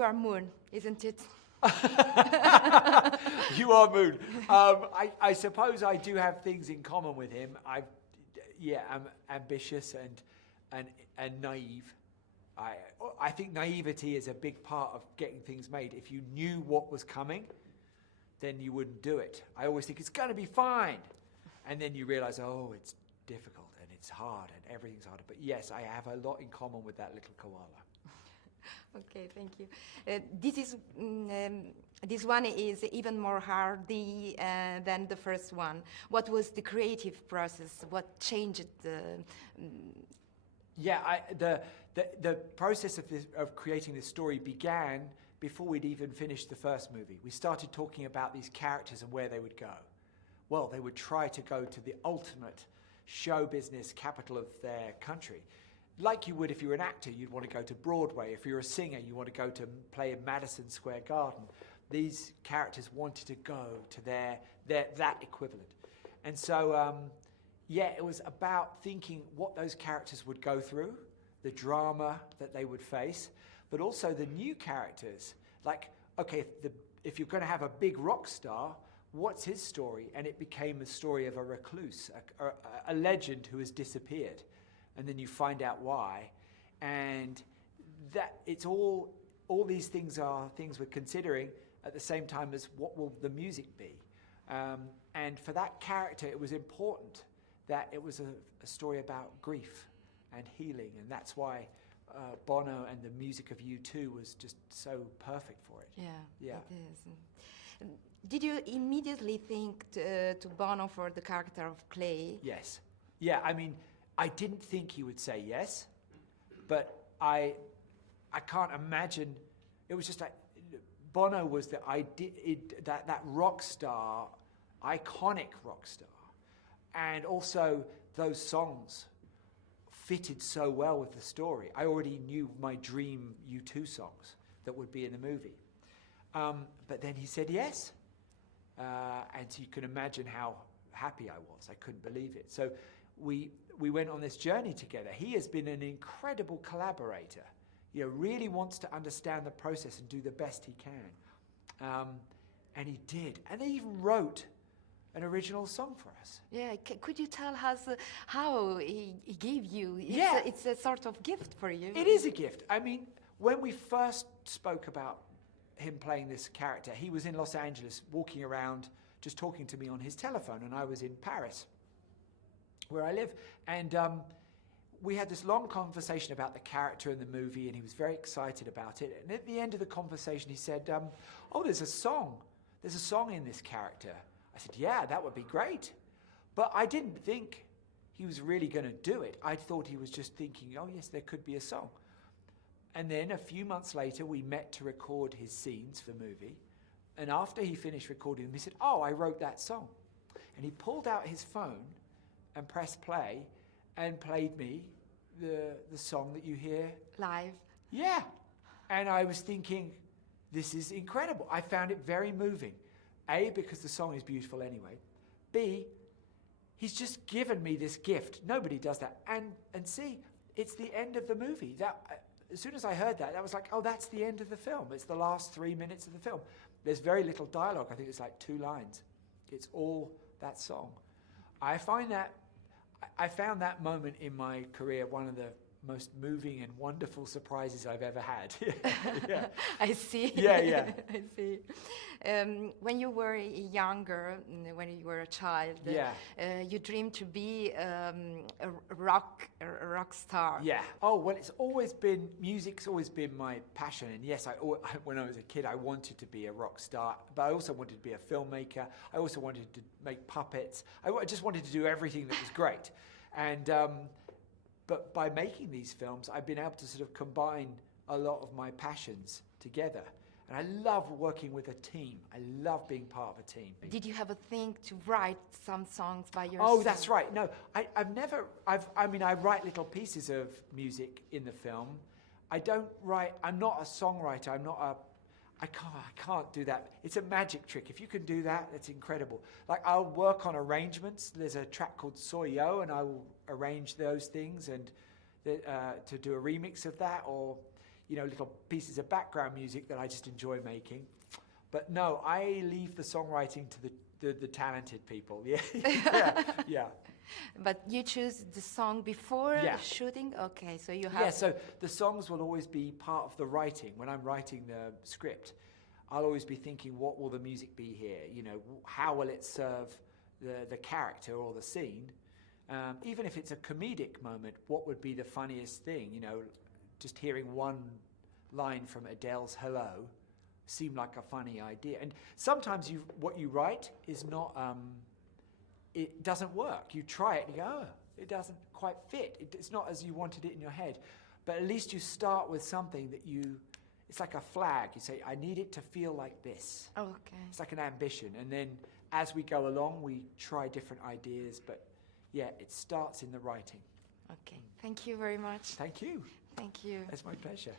You are Moon, isn't it? You are Moon. I suppose I do have things in common with him. I'm ambitious and naive. I think naivety is a big part of getting things made. If you knew what was coming, then you wouldn't do it. I always think it's going to be fine. And then you realize, oh, it's difficult and it's hard and everything's harder. But yes, I have a lot in common with that little koala. Okay, thank you. This one is even more hardy than the first one. What was the creative process? What changed the... The process of creating this story began before we'd even finished the first movie. We started talking about these characters and where they would go. Well, they would try to go to the ultimate show business capital of their country. Like you would if you were an actor, you'd want to go to Broadway. If you're a singer, you want to go to play in Madison Square Garden. These characters wanted to go to that equivalent. And so, it was about thinking what those characters would go through, the drama that they would face, but also the new characters. Like, okay, if you're going to have a big rock star, what's his story? And it became the story of a recluse, a legend who has disappeared. And then you find out why. And that it's all these things are things we're considering at the same time as what will the music be. And for that character, it was important that it was a story about grief and healing. And that's why Bono and the music of U2 was just so perfect for it. Yeah. It is. Did you immediately think to Bono for the character of Clay? Yes. Yeah, I mean, I didn't think he would say yes, but I can't imagine. It was just like Bono was that rock star, iconic rock star, and also those songs fitted so well with the story. I already knew my dream U2 songs that would be in the movie, but then he said yes, and so you can imagine how happy I was. I couldn't believe it. So we went on this journey together. He has been an incredible collaborator. Really wants to understand the process and do the best he can. And he did. And they even wrote an original song for us. Yeah, could you tell us how he gave you? It's a sort of gift for you. It is a gift. I mean, when we first spoke about him playing this character, he was in Los Angeles walking around just talking to me on his telephone, and I was in Paris, where I live, and we had this long conversation about the character in the movie, and he was very excited about it. And at the end of the conversation, he said, there's a song in this character. I said, yeah, that would be great. But I didn't think he was really going to do it. I thought he was just thinking, oh yes, there could be a song. And then a few months later, we met to record his scenes for the movie. And after he finished recording them, he said, I wrote that song. And he pulled out his phone and pressed play and played me the song that you hear. Live. Yeah. And I was thinking, this is incredible. I found it very moving. A, because the song is beautiful anyway. B, he's just given me this gift. Nobody does that. And C, it's the end of the movie. As soon as I heard that was like, that's the end of the film. It's the last 3 minutes of the film. There's very little dialogue. I think it's like 2 lines. It's all that song. I found that moment in my career one of the most moving and wonderful surprises I've ever had. Yeah. I see. Yeah. I see. When you were younger, when you were a child, you dreamed to be a rock star. Yeah. Music's always been my passion. And yes, when I was a kid, I wanted to be a rock star, but I also wanted to be a filmmaker. I also wanted to make puppets. I just wanted to do everything that was great. And but by making these films, I've been able to sort of combine a lot of my passions together. And I love working with a team. I love being part of a team. Did you have a thing to write some songs by yourself? Oh, that's right. No, I write little pieces of music in the film. I'm not a songwriter. I can't do that. It's a magic trick. If you can do that, it's incredible. Like, I'll work on arrangements. There's a track called Soy Yo, and I will arrange those things and to do a remix of that. Or, little pieces of background music that I just enjoy making. But no, I leave the songwriting to the talented people. Yeah. But you choose the song before shooting? Okay, so you have... Yeah, so the songs will always be part of the writing. When I'm writing the script, I'll always be thinking, what will the music be here? How will it serve the character or the scene? Even if it's a comedic moment, what would be the funniest thing? Just hearing one line from Adele's Hello seemed like a funny idea. And sometimes what you write is not... it doesn't work. You try it and you go, oh, it doesn't quite fit. It's not as you wanted it in your head. But at least you start with something that it's like a flag. You say, I need it to feel like this. Oh, okay. It's like an ambition. And then as we go along, we try different ideas. But yeah, it starts in the writing. Okay. Thank you very much. Thank you. Thank you. It's my pleasure.